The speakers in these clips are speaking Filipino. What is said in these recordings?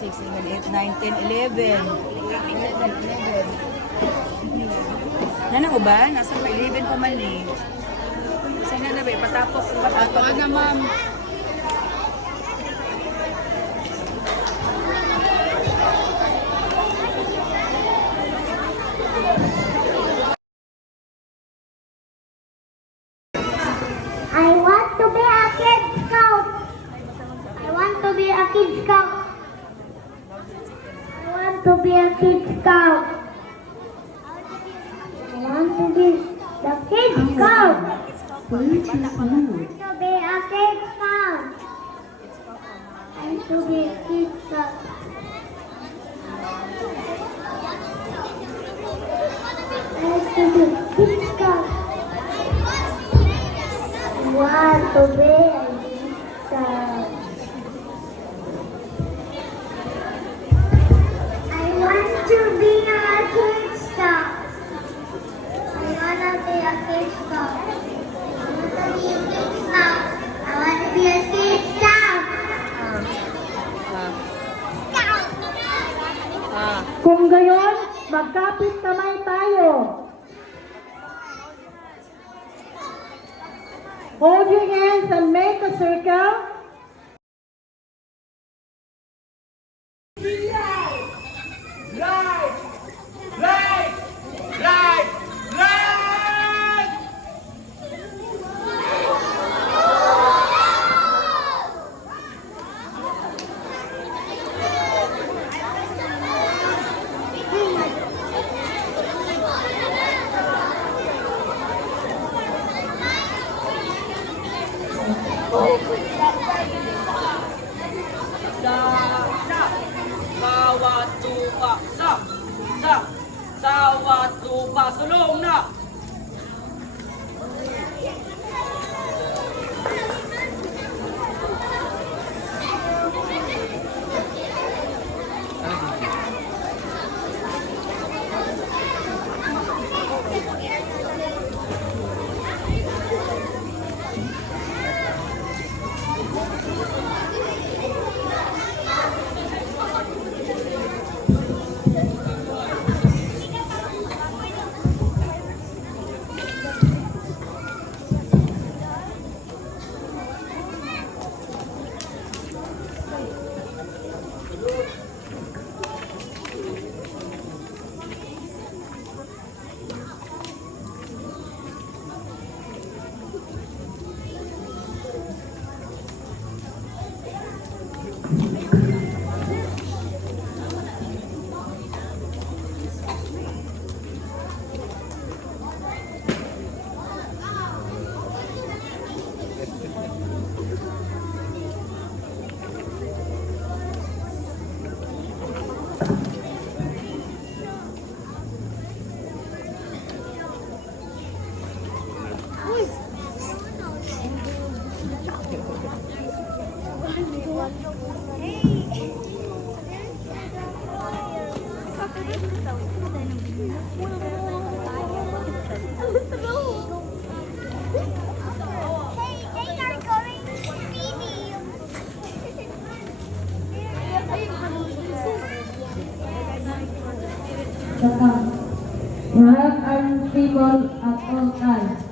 6, 7, 8, 9, 10, 11. 11. Nanang uban? Nasa pa 11 pa man eh. Saan na ba? Patapos. Ano, ma'am? I want to be a Kid Scout. I want to be a Kid Scout. I want to be a Kid Scout. I want to be the Kid Scout. I want to be a Kid Scout. I want to be a Kid Scout. I want to be a Kid Scout. Want to be a star. I want to be a kid star. I wanna be a kid star. I want to be a kid star. Kung gayon, magkapit kamay tayo. Hold your hands and make a circle. Sawat lupa, sawat lupa, sulong na. Lahat ang table at all times.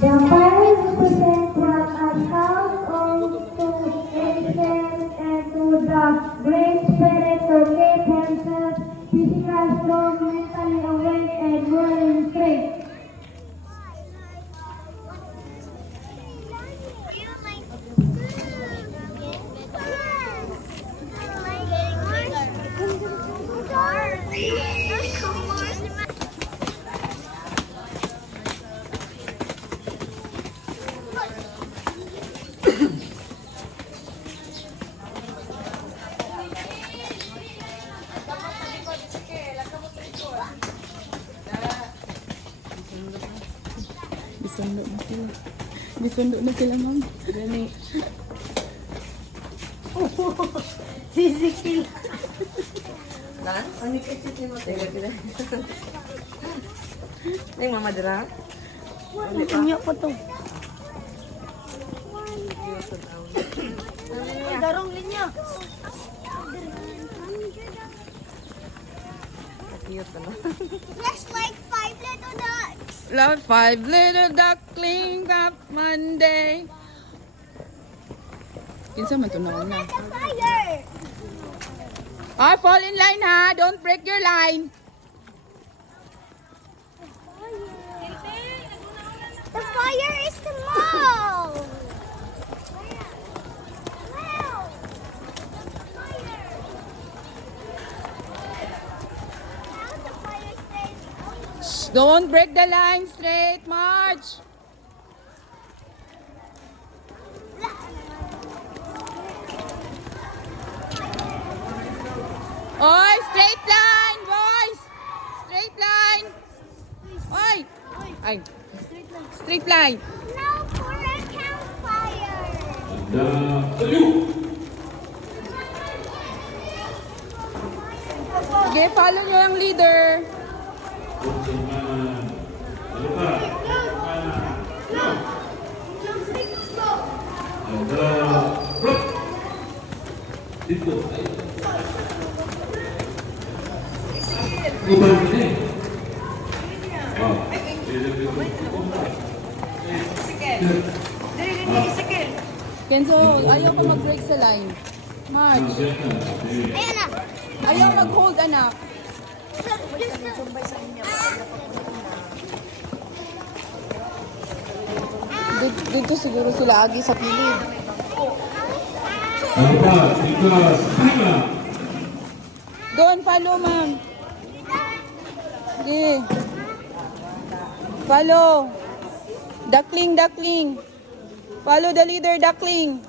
The parents present what a child owns to themselves and to the Great Spirit to keep himself physically strong, mentally awake, and willing strength. Gisundo na sila. Gisundo na sila, ma'am. Gani. Sisikil. Dan? Ano kasi mo tayo gila? May mamadra? Ano po to? Darong linya. Cute ano? There's like 5 little ducks. Love 5 little duckling up Monday. Kinsa man to na una? The fire. Ah, fall in line ha. Don't break your line. The fire is small. Don't break the line. Straight march. Oy, straight line, boys. Straight line. Oy. Ay. Straight line. Now for a campfire. Sige, follow nyo ang leader. Kenzo, ayaw ko mag-break sa line. March. Ayan na. Ayaw mag-hold, anak. Dito siguro sila agi sa kilid. Doon, follow, ma'am. Sige. Follow. Duckling, duckling. Follow the leader, duckling.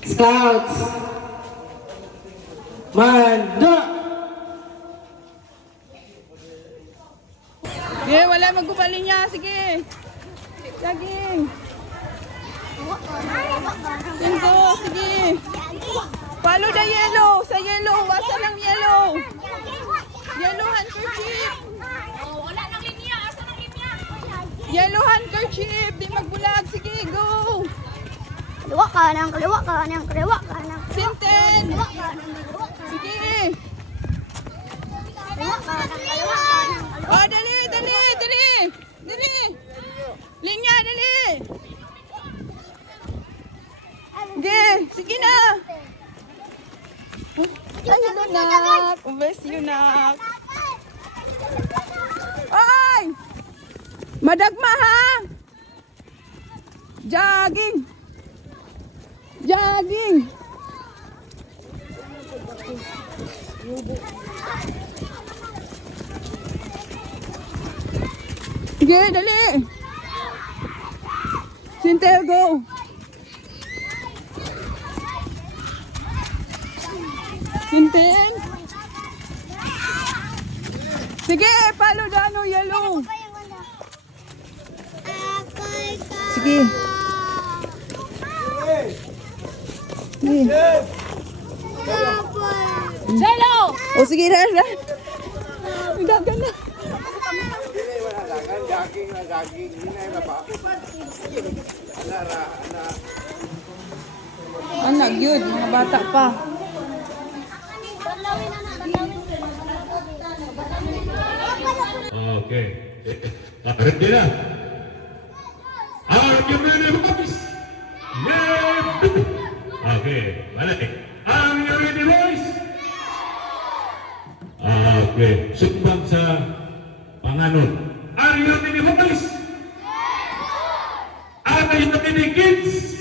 Scouts, manda! Sige, wala magkubalin niya. Sige. Sige. Kenzo, sige. Follow the yellow. Sa yellow. Wasan ng yellow. Yellow handkerchief. Wala nang linya. Asa nang linya? Yellow handkerchief. Di magbulag. Sige, go. Kaliwa ka nang kaliwa ka nang kaliwa ka nang Sinten. kaliwa ka nang kaliwa ka Sige. kaliwa ka nang kaliwa ka nang Oh, dali, dali, dali. Dali. Linya, dali. Sige, sige na. Ay, nak. Bless you, nak. Ay! Madagma, ha? Jogging. Jogging. Sige, dali. Sintel, go. Sintel. Sige, follow the ano, yellow. Sige. Sige. Hello! O sige, Rar. Dagan na. Anak, yun. Mga bata pa. Okay. Ready na. Are you ready, boys? Yeah. Okay, balik. Are you ready, boys? Okay, sumbang sa panganod. Are you ready, boys? Are you ready, kids?